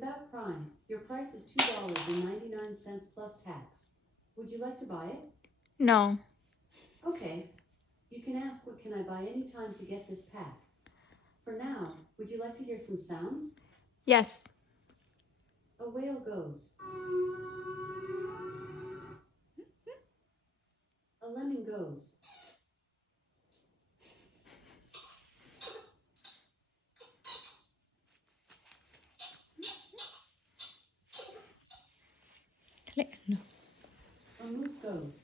Without Prime, your price is $2.99 plus tax. Would you like to buy it? No. Okay. You can ask what can I buy anytime to get this pack. For now, would you like to hear some sounds? Yes. A whale goes. A lemon goes. No. A moose goes.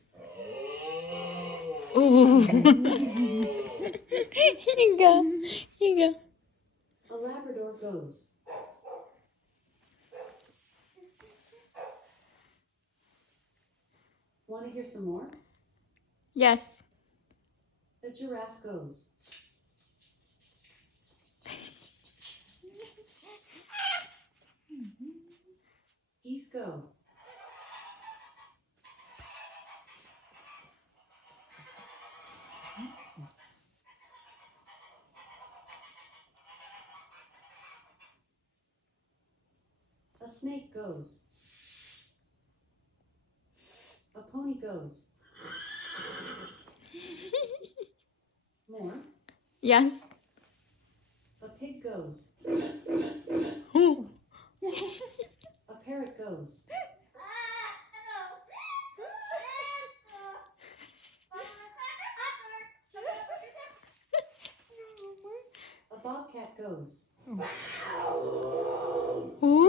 Ooh. Here you go. Here you go. A Labrador goes. Want to hear some more? Yes. A giraffe goes. Geese go. A snake goes. A pony goes. More. Yes. A pig goes. Ooh. A parrot goes. A bobcat goes. Ooh.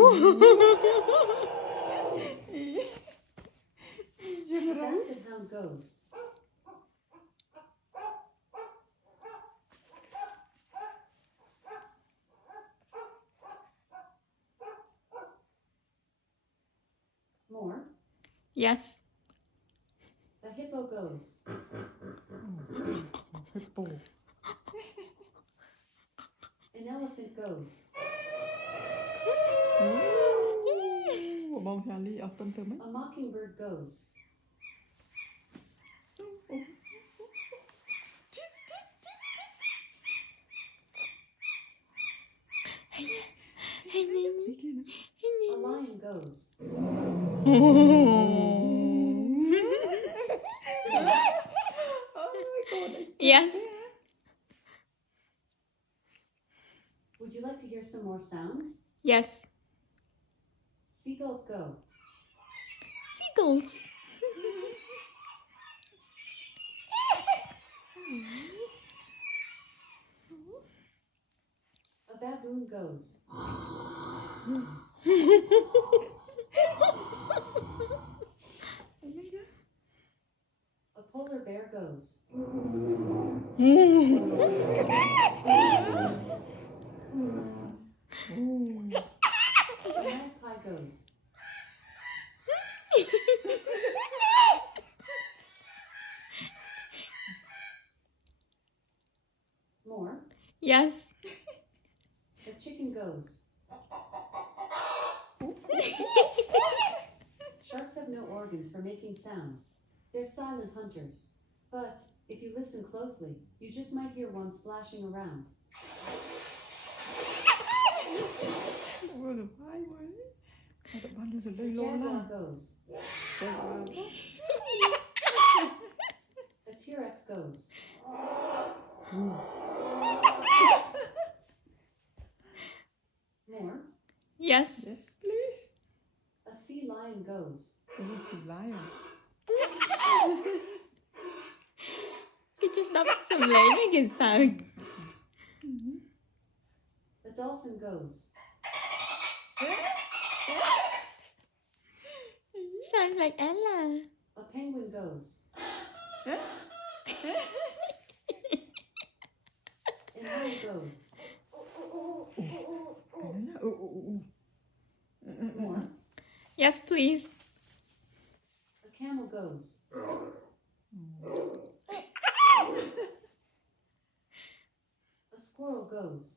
A basset hound goes. More. Yes. A hippo goes. Hippo. An elephant goes. มองชาลีเอาต้นเติมไหม A mockingbird goes. A lion goes. Yes. Would you like to hear some more sounds? Yes. Seagulls go. Seagulls. A baboon goes. A polar bear goes. A magpie goes. More. Yes. A chicken goes. Sharks have no organs for making sound. They're silent hunters. But if you listen closely, you just might hear one splashing around. โอ้สุดท้ายเว้ยแต่บ้านรู้สึกได้ A โลล่า jaguar goes. แจ้งว่า A T-Rex goes. More. Yes. yes please A sea lion goes. โอ้สีร้ายอ่ะ Could you stop some making sound? A dolphin goes. Sounds like Ella. A penguin goes. An owl goes. เห็นไหมล่ะMore. Yes, please. A camel goes. A squirrel goes.